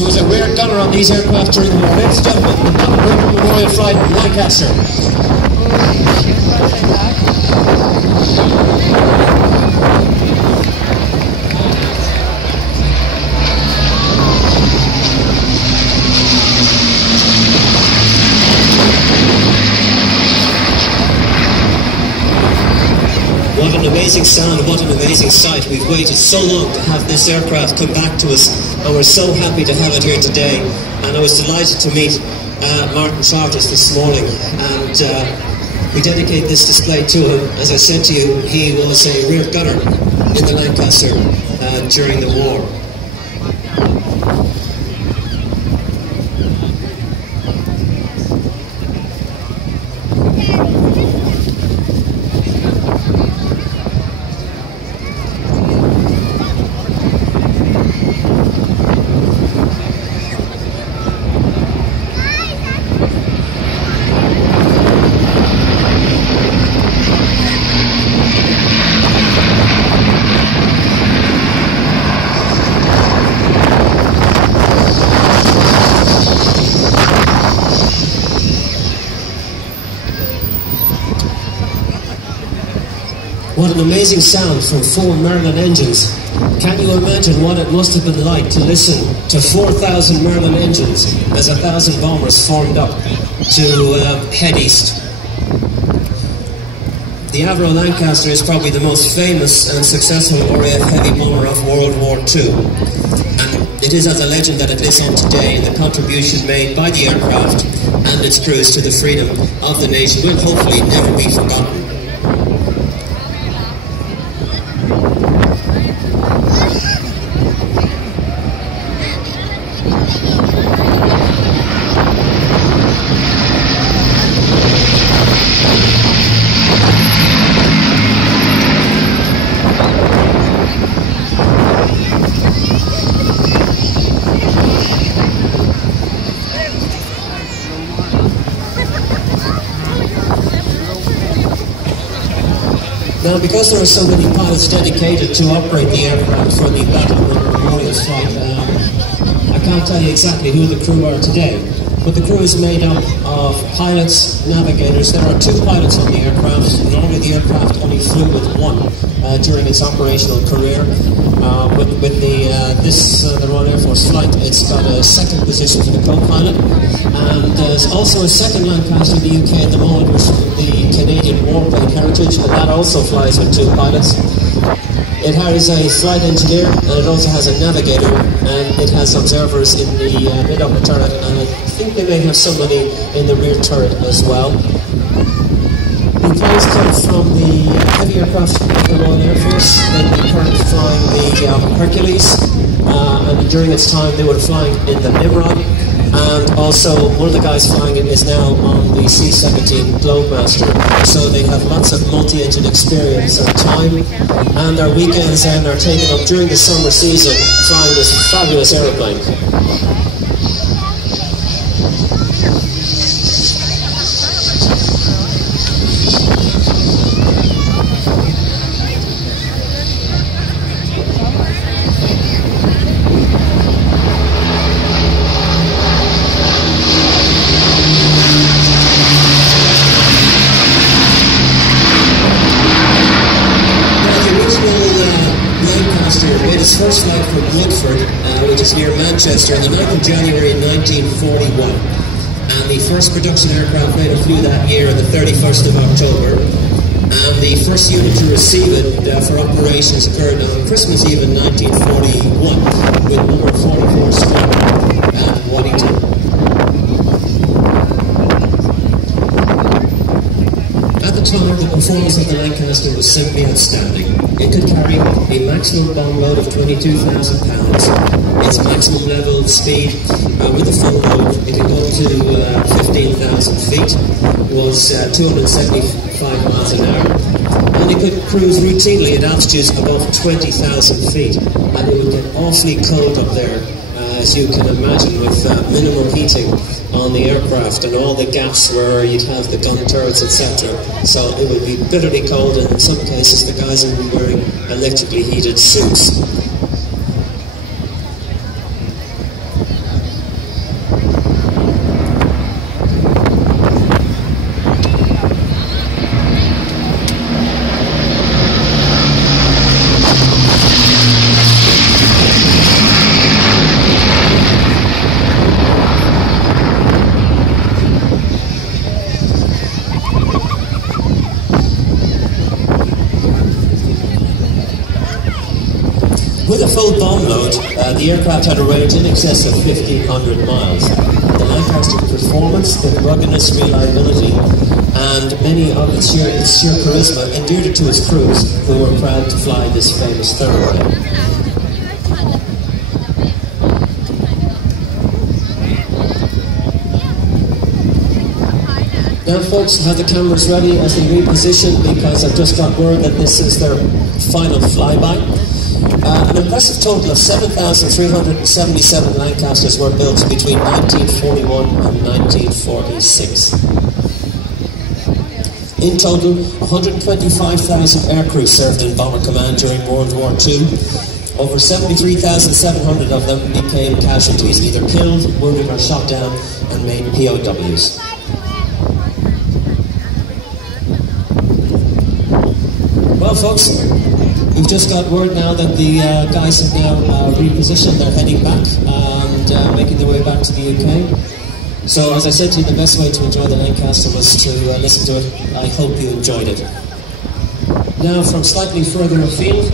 who was a rear gunner on these aircraft during the war. Ladies and gentlemen, the Battle Memorial Flight in Lancaster. What an amazing sound, what an amazing sight. We've waited so long to have this aircraft come back to us, and we're so happy to have it here today. And I was delighted to meet Martin Charters this morning, and we dedicate this display to him. As I said to you, he was a rear gunner in the Lancaster during the war. What an amazing sound from 4 Merlin engines. Can you imagine what it must have been like to listen to 4,000 Merlin engines as 1,000 bombers formed up to head east? The Avro Lancaster is probably the most famous and successful RAF heavy bomber of World War II. And it is as a legend that it lives on today, and the contribution made by the aircraft and its crews to the freedom of the nation will hopefully never be forgotten. Now, because there are so many pilots dedicated to operate the aircraft for the Battle Memorial Flight, I can't tell you exactly who the crew are today, but the crew is made up of pilots, navigators. There are 2 pilots on the aircraft. Normally the aircraft only flew with 1 during its operational career. With the Royal Air Force flight, it's got a second position for the co-pilot, and there's also a second Lancaster in the UK at the moment, which is the Canadian Warplane Heritage, and that also flies with 2 pilots. It has a flight engineer, and it also has a navigator, and it has observers in the mid-upper turret, and I think they may have somebody in the rear turret as well. The planes come from the heavy aircraft of the Royal Air Force, and they're currently flying the Hercules, and during its time they were flying in the Nimrod, and also one of the guys flying it is now on the C-17 Globemaster, so they have lots of multi-engine experience and time, and their weekends then are taken up during the summer season flying this fabulous aeroplane. His first flight from Woodford, which is near Manchester, on the 9th of January 1941. And the first production aircraft made flew that year on the 31st of October. And the first unit to receive it for operations occurred on Christmas Eve in 1941 with number 44 Squadron at Waddington. At the time, the performance of the Lancaster was simply outstanding. It could carry a maximum bomb load of 22,000 pounds. Its maximum level of speed with the full load, it could go to 15,000 feet, was 275 miles an hour, and it could cruise routinely at altitudes above 20,000 feet, and it would get awfully cold up there, as you can imagine, with minimal heating on the aircraft and all the gaps where you'd have the gun turrets, etc. So it would be bitterly cold, and in some cases the guys would be wearing electrically heated suits. load, the aircraft had a range in excess of 1,500 miles. The Lancaster's performance, the ruggedness, reliability, and many of its sheer charisma endeared it to its crews, who were proud to fly this famous thoroughbred. Now folks, have the cameras ready as they reposition, because I've just got word that this is their final flyby. An impressive total of 7,377 Lancasters were built between 1941 and 1946. In total, 125,000 aircrew served in Bomber Command during World War II. Over 73,700 of them became casualties, either killed, wounded or shot down, and made POWs. Well folks, we've just got word now that the guys have now repositioned. They're heading back and making their way back to the UK. So as I said to you, the best way to enjoy the Lancaster was to listen to it. I hope you enjoyed it. Now from slightly further afield,